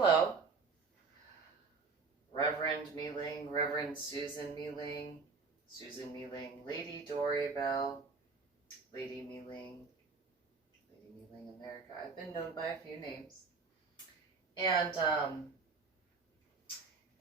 Hello, Reverend MeeLing, Reverend Susan MeeLing, Lady Dori, Belle, Lady MeeLing, America. I've been known by a few names. And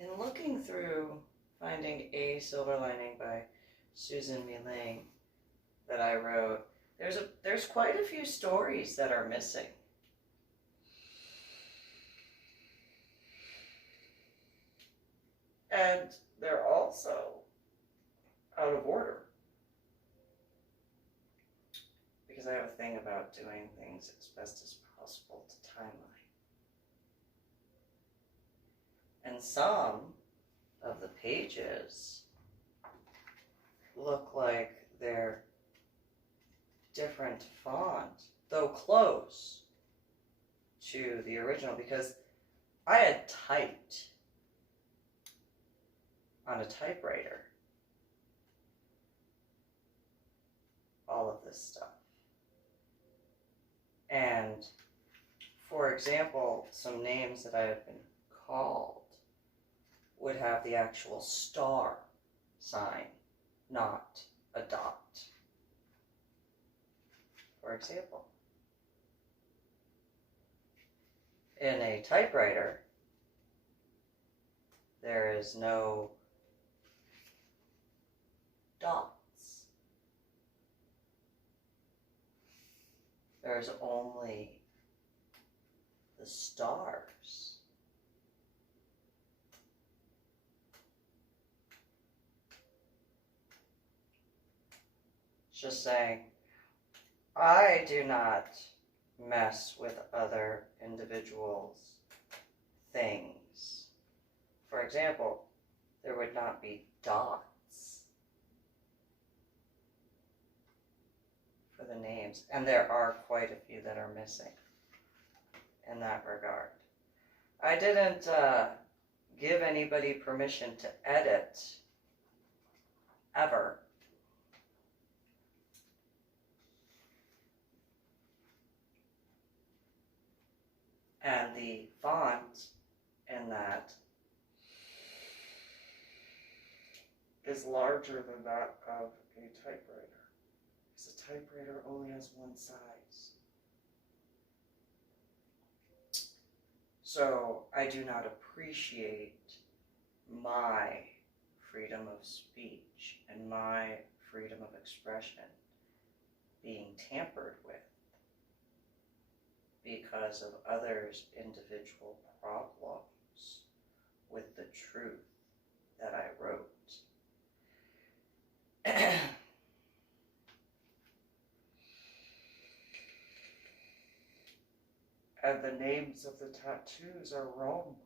in looking through finding A Silver Lining by Susan MeeLing that I wrote, there's quite a few stories that are missing. And they're also out of order. Because I have a thing about doing things as best as possible to timeline. And some of the pages look like they're different font, though close to the original, because I had typed on a typewriter all of this stuff. And for example, some names that I have been called would have the actual star sign, not a dot. For example, in a typewriter, there is no dots. There's only the stars. Just saying, I do not mess with other individuals' things. For example, there would not be dots for the names, and there are quite a few that are missing in that regard. I didn't give anybody permission to edit, ever. And the font in that is larger than that of a typewriter, because a typewriter only has one size. So I do not appreciate my freedom of speech and my freedom of expression being tampered with because of others' individual problems with the truth that I wrote. And the names of the tattoos are wrong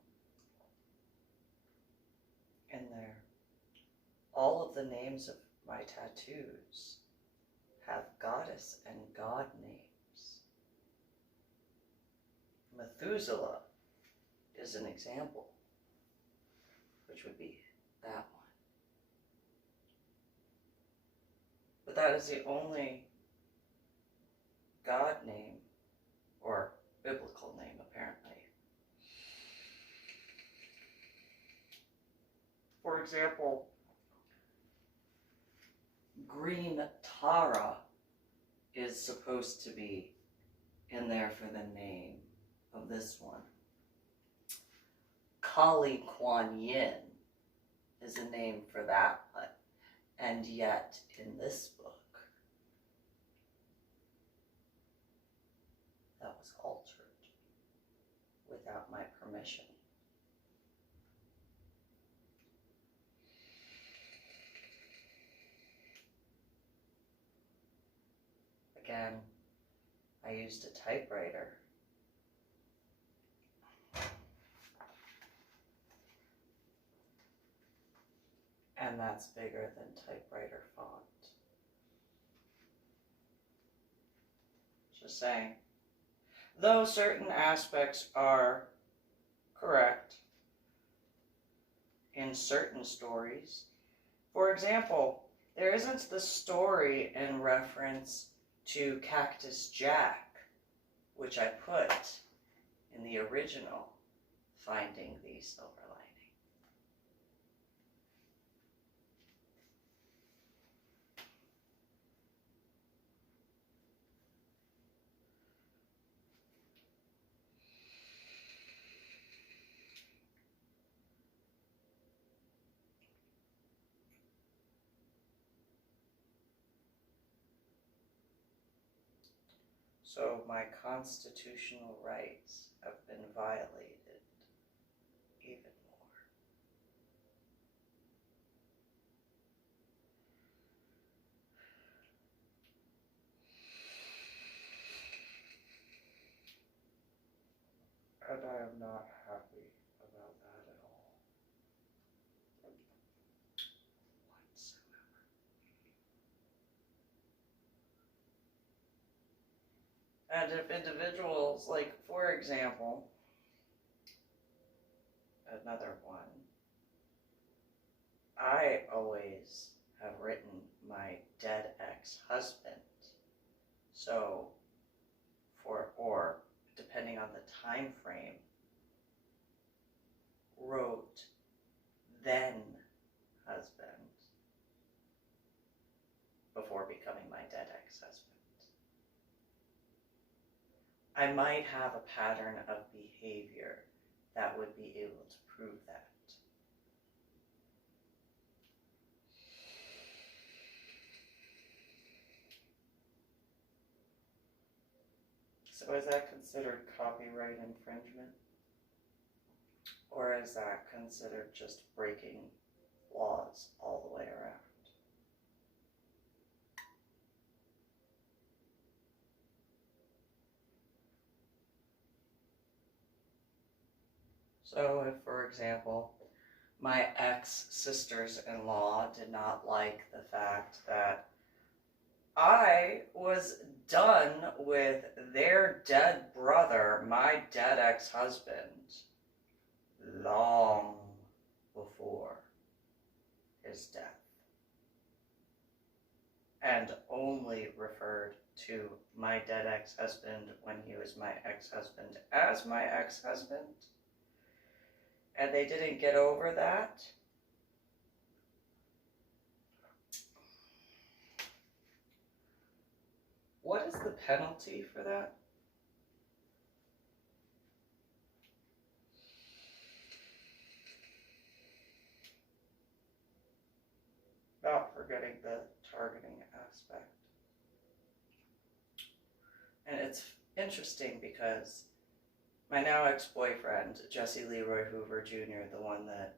in there. All of the names of my tattoos have goddess and god names. Methuselah is an example, which would be that one. But that is the only god name, or biblical name apparently. For example, green Tara is supposed to be in there for the name of this one. Kali Kuan Yin is a name for that one, and yet in this book that was altered without my permission. Again, I used a typewriter. And that's bigger than typewriter font. Just saying. Though certain aspects are correct in certain stories. For example, there isn't the story in reference to Cactus Jack, which I put in the original finding the silver lining. So my constitutional rights have been violated even more. And I am not happy about that at all. Whatsoever. And if individuals, like, for example, another one, I always have written my dead ex-husband. So, or depending on the time frame, wrote then husband before becoming my dead ex-husband. I might have a pattern of behavior that would be able to prove that. So is that considered copyright infringement? Or is that considered just breaking laws all the way around? So if, for example, my ex-sisters-in-law did not like the fact that I was done with their dead brother, my dead ex-husband, long before his death, and only referred to my dead ex-husband when he was my ex-husband as my ex-husband, and they didn't get over that. What is the penalty for that? Not forgetting the targeting aspect. And it's interesting because my now ex-boyfriend, Jesse Leroy Hoover Jr., the one that,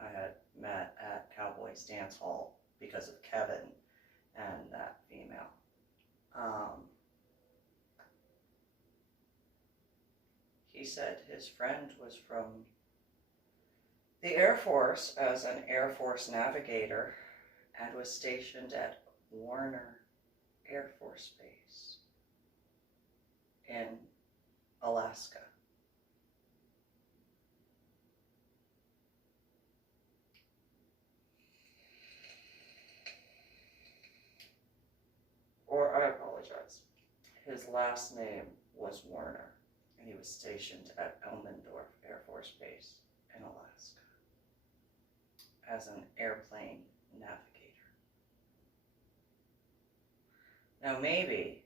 I had met at Cowboys Dance Hall because of Kevin and that female. He said his friend was from the Air Force as an Air Force navigator and was stationed at Warner Air Force Base in Alaska. Or, I apologize, his last name was Warner, and he was stationed at Elmendorf Air Force Base in Alaska as an airplane navigator. Now maybe,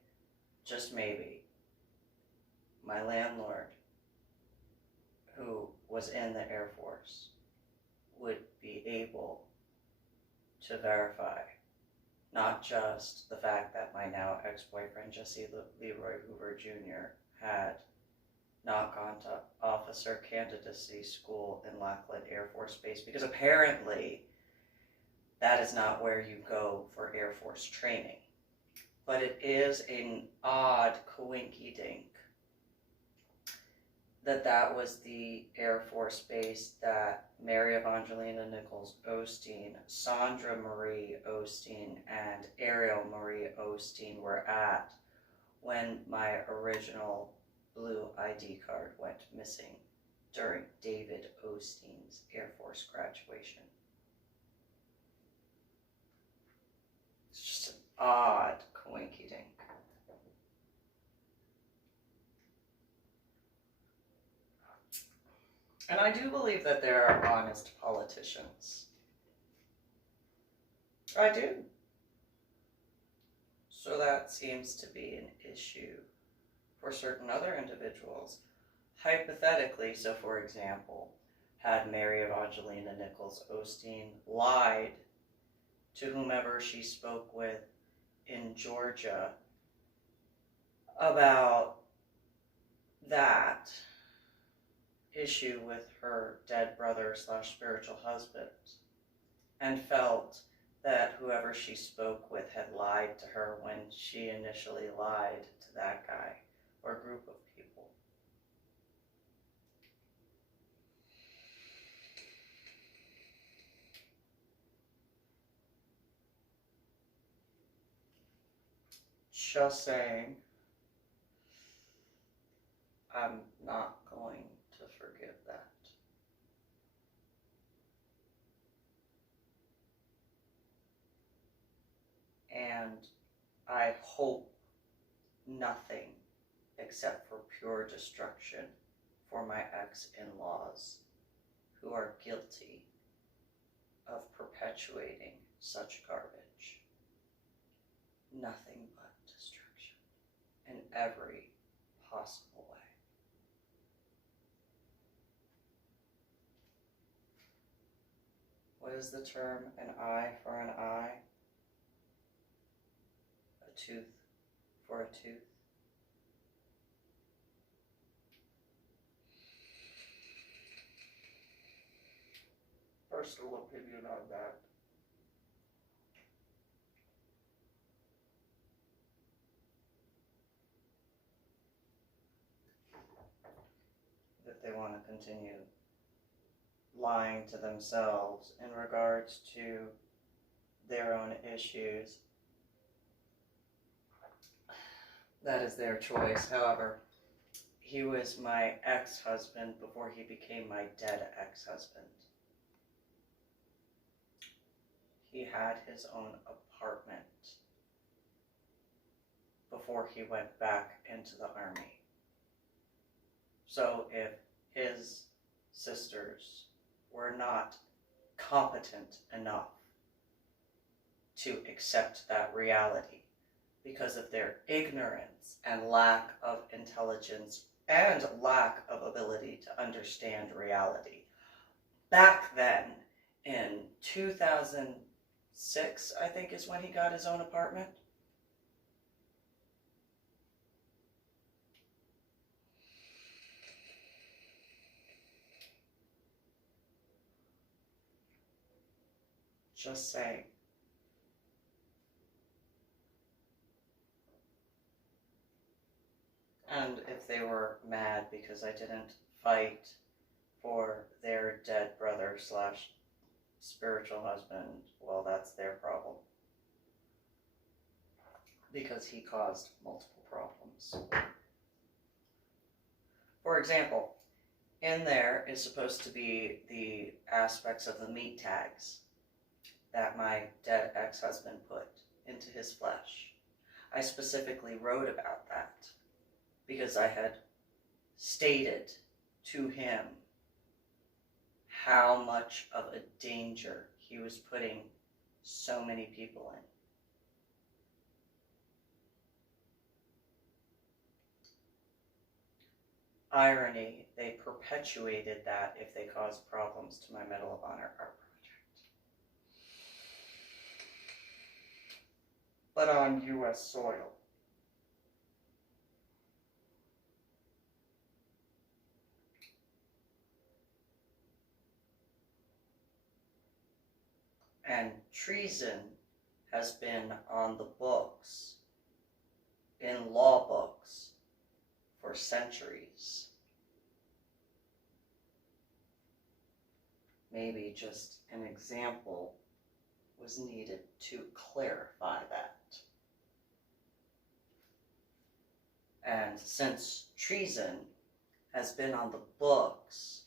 just maybe, my landlord, who was in the Air Force, would be able to verify not just the fact that my now ex-boyfriend, Jesse Leroy Hoover Jr., had not gone to officer candidacy school in Lackland Air Force Base, because apparently that is not where you go for Air Force training. But it is an odd coinky-dink that was the Air Force Base that Mary Evangelina Nichols Osteen, Sandra Marie Osteen, and Ariel Marie Osteen were at when my original blue ID card went missing during David Osteen's Air Force graduation. It's just an odd coinky-dink. And I do believe that there are honest politicians. I do. So that seems to be an issue for certain other individuals. Hypothetically, so for example, had Mary Evangelina Nichols Osteen lied to whomever she spoke with in Georgia about that issue with her dead brother / spiritual husband, and felt that whoever she spoke with had lied to her when she initially lied to that guy or group of people. Just saying, I'm not going to forgive that. And I hope nothing except for pure destruction for my ex-in-laws who are guilty of perpetuating such garbage. Nothing but destruction in every possible way. What is the term? An eye for an eye? A tooth for a tooth? Personal opinion on that. That they want to continue lying to themselves in regards to their own issues. That is their choice. However, he was my ex-husband before he became my dead ex-husband. He had his own apartment before he went back into the army. So if his sisters were not competent enough to accept that reality because of their ignorance and lack of intelligence and lack of ability to understand reality, back then in 2006, I think is when he got his own apartment. Just saying. And if they were mad because I didn't fight for their dead brother / spiritual husband, well, that's their problem. Because he caused multiple problems. For example, in there is supposed to be the aspects of the meat tags that my dead ex-husband put into his flesh. I specifically wrote about that because I had stated to him how much of a danger he was putting so many people in. Irony, they perpetuated that if they caused problems to my Medal of Honor art project. But on U.S. soil. And treason has been on the books, in law books, for centuries. Maybe just an example was needed to clarify that. And since treason has been on the books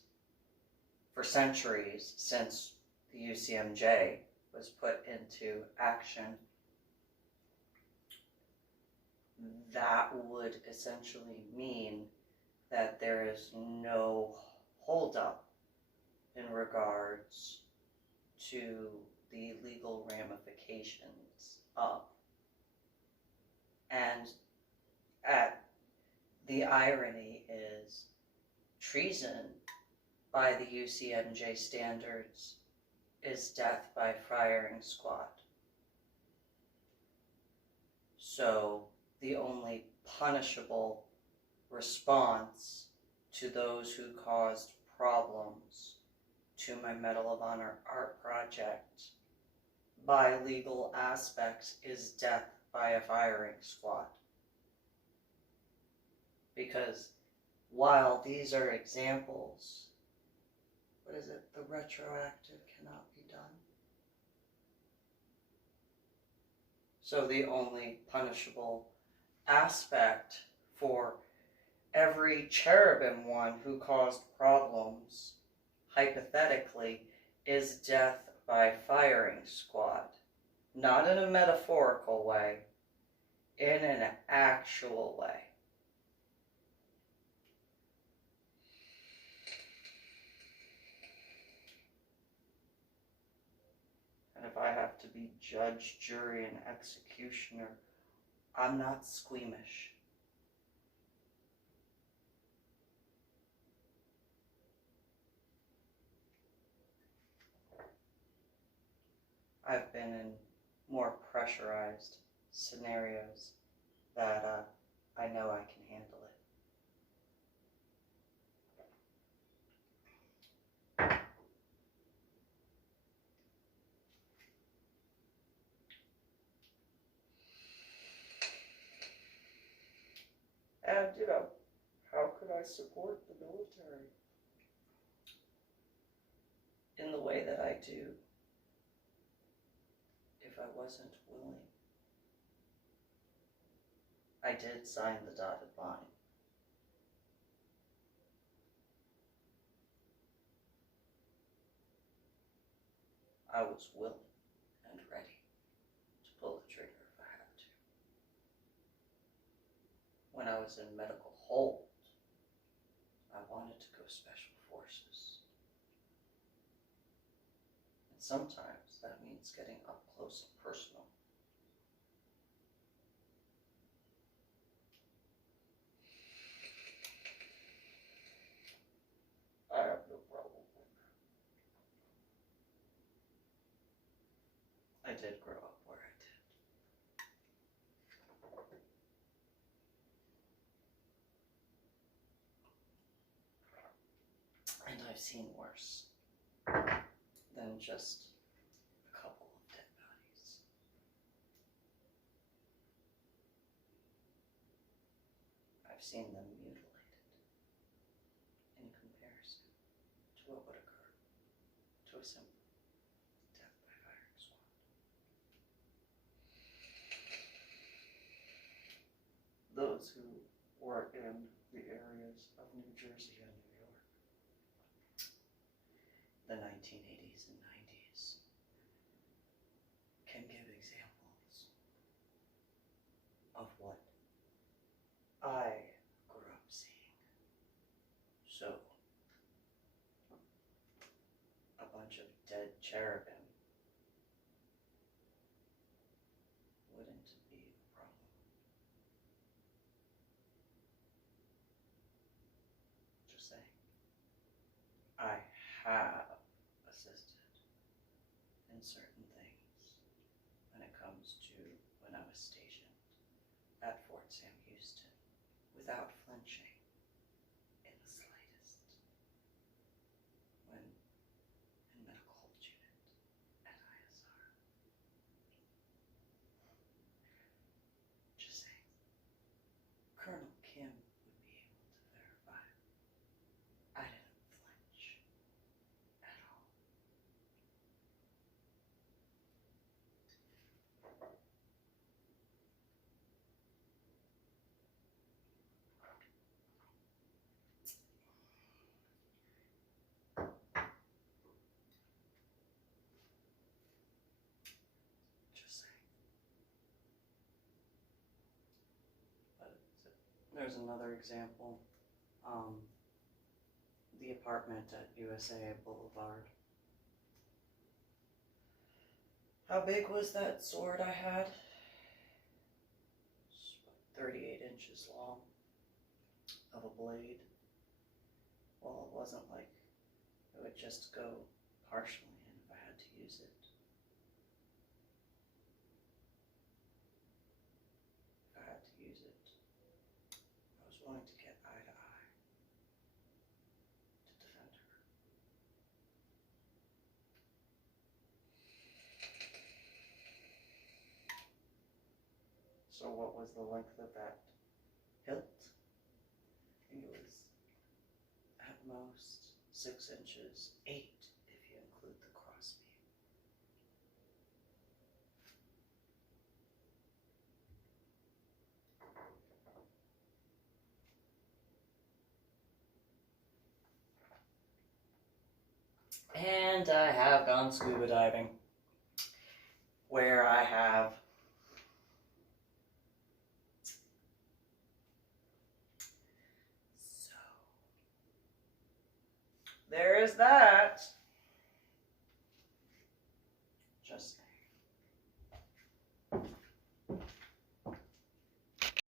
for centuries, since the UCMJ was put into action, that would essentially mean that there is no holdup in regards to the legal ramifications of. And the irony is treason by the UCMJ standards is death by firing squad. So the only punishable response to those who caused problems to my Medal of Honor art project by legal aspects is death by a firing squad. Because while these are examples, what is it? The retroactive cannot be done. So the only punishable aspect for every cherubim one who caused problems, hypothetically, is death by firing squad. Not in a metaphorical way, in an actual way. And if I have to be judge, jury, and executioner, I'm not squeamish. I've been in more pressurized scenarios that I know I can handle it. And, how could I support the military in the way that I do if I wasn't willing? I did sign the dotted line. I was willing and ready to pull the trigger if I had to. When I was in medical hold, I wanted to go special forces. And sometimes that means getting up close and personal. I have no problem with that. I did grow up where I did. And I've seen worse than just a couple of dead bodies. I've seen them mutilated in comparison to what would occur to a simple death by firing squad. Those who were in the areas of New Jersey and New York, the 1980s and 90s, can give examples of what I grew up seeing. So, a bunch of dead cherubim wouldn't be a problem. Just saying. I have assisted in certain things when it comes to when I was stationed at Fort Sam Houston without flinching in the slightest. When in medical hold unit at ISR. Just saying. Colonel Kim would be able to verify. I didn't flinch at all. Just saying. But there's another example. the apartment at USA Boulevard. How big was that sword I had? It's 38 inches long of a blade. Well, it wasn't like it would just go partially in if I had to use it. If I had to use it, I was willing to get eye to eye to defend her. So what was the length of that hilt? I think it was at most 6 inches, 8 if you include the crossbeam. And I have gone scuba diving, where I have there is that. Just